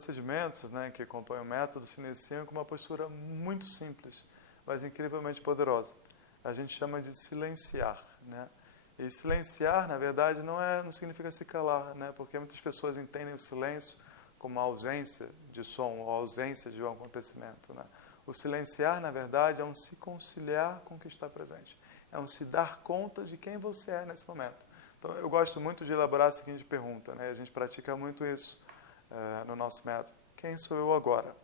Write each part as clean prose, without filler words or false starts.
procedimentos, né, que compõem o método se iniciam com uma postura muito simples, mas incrivelmente poderosa. A gente chama de silenciar, né? E silenciar, na verdade, não significa se calar, né? Porque muitas pessoas entendem o silêncio como a ausência de som, ou a ausência de um acontecimento, né? O silenciar, na verdade, é um se conciliar com o que está presente. É um se dar conta de quem você é nesse momento. Então, eu gosto muito de elaborar a seguinte pergunta, né? A gente pratica muito isso no nosso método. Quem sou eu agora?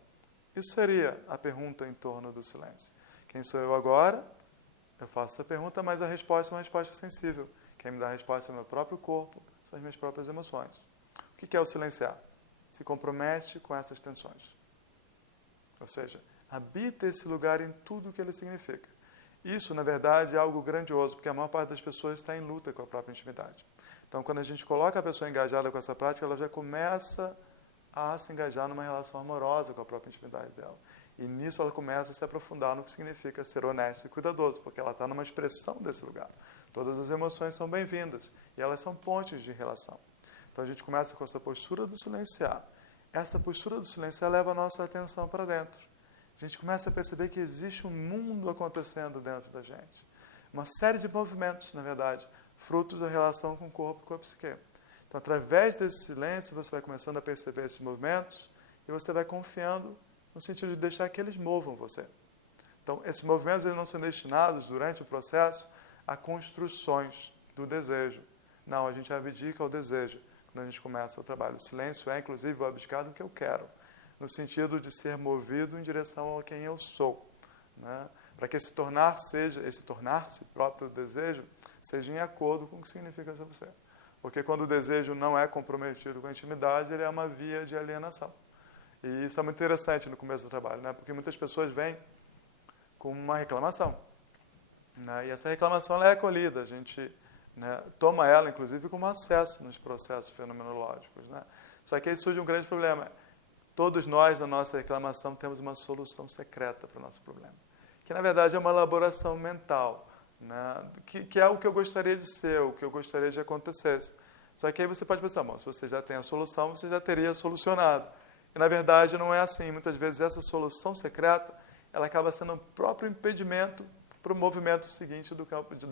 Isso seria a pergunta em torno do silêncio. Quem sou eu agora? Eu faço essa pergunta, mas a resposta é uma resposta sensível. Quem me dá a resposta é o meu próprio corpo, são as minhas próprias emoções. O que é o silenciar? Se compromete com essas tensões. Ou seja, habita esse lugar em tudo o que ele significa. Isso, na verdade, é algo grandioso, porque a maior parte das pessoas está em luta com a própria intimidade. Então, quando a gente coloca a pessoa engajada com essa prática, ela já começa a se engajar numa relação amorosa com a própria intimidade dela. E nisso ela começa a se aprofundar no que significa ser honesto e cuidadoso, porque ela está numa expressão desse lugar. Todas as emoções são bem-vindas e elas são pontes de relação. Então a gente começa com essa postura do silenciar. Essa postura do silenciar leva a nossa atenção para dentro. A gente começa a perceber que existe um mundo acontecendo dentro da gente. Uma série de movimentos, na verdade, frutos da relação com o corpo e com a psique. Então, através desse silêncio, você vai começando a perceber esses movimentos e você vai confiando no sentido de deixar que eles movam você. Então, esses movimentos eles não são destinados, durante o processo, a construções do desejo. Não, a gente abdica ao desejo quando a gente começa o trabalho. O silêncio é, inclusive, o abdicar do que eu quero, no sentido de ser movido em direção a quem eu sou, né? Para que esse tornar-se próprio desejo, seja em acordo com o que significa ser você. Porque quando o desejo não é comprometido com a intimidade, ele é uma via de alienação. E isso é muito interessante no começo do trabalho, né? Porque muitas pessoas vêm com uma reclamação, né? E essa reclamação ela é acolhida, a gente, né, toma ela, inclusive, como acesso nos processos fenomenológicos, né? Só que aí surge um grande problema. Todos nós, na nossa reclamação, temos uma solução secreta para o nosso problema, que, na verdade, é uma elaboração mental, né? Que é o que eu gostaria de ser, o que eu gostaria de acontecesse. Só que aí você pode pensar, bom, se você já tem a solução, você já teria solucionado. E, na verdade, não é assim. Muitas vezes, essa solução secreta, ela acaba sendo o próprio impedimento para o movimento seguinte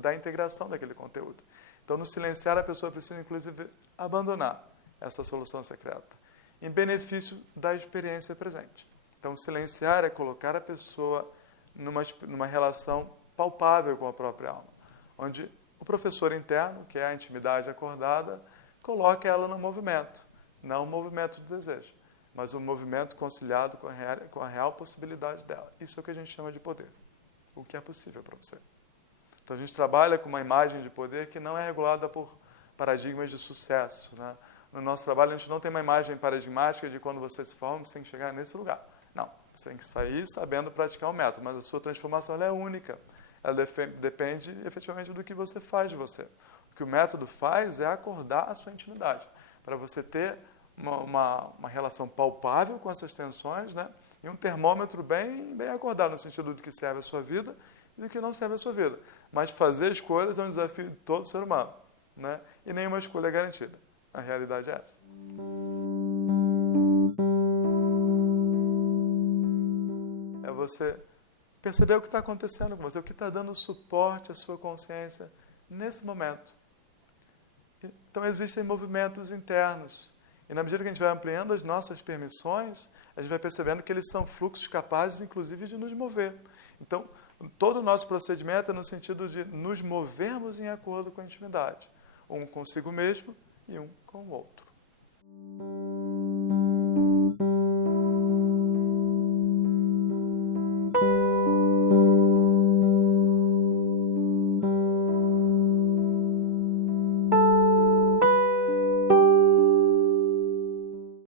da integração daquele conteúdo. Então, no silenciar, a pessoa precisa, inclusive, abandonar essa solução secreta, em benefício da experiência presente. Então, silenciar é colocar a pessoa numa relação palpável com a própria alma, onde o professor interno, que é a intimidade acordada, coloca ela no movimento, não o movimento do desejo, mas o movimento conciliado com a real possibilidade dela. Isso é o que a gente chama de poder, o que é possível para você. Então, a gente trabalha com uma imagem de poder que não é regulada por paradigmas de sucesso, né? No nosso trabalho, a gente não tem uma imagem paradigmática de quando você se forma, você tem que chegar nesse lugar. Não, você tem que sair sabendo praticar o método, mas a sua transformação ela é única. Ela depende, efetivamente, do que você faz de você. O que o método faz é acordar a sua intimidade, para você ter uma relação palpável com essas tensões, né? E um termômetro bem acordado, no sentido do que serve a sua vida e do que não serve a sua vida. Mas fazer escolhas é um desafio de todo ser humano, né? E nenhuma escolha é garantida. A realidade é essa. É você perceber o que está acontecendo com você, o que está dando suporte à sua consciência nesse momento. Então, existem movimentos internos. E na medida que a gente vai ampliando as nossas permissões, a gente vai percebendo que eles são fluxos capazes, inclusive, de nos mover. Então, todo o nosso procedimento é no sentido de nos movermos em acordo com a intimidade. Um consigo mesmo e um com o outro.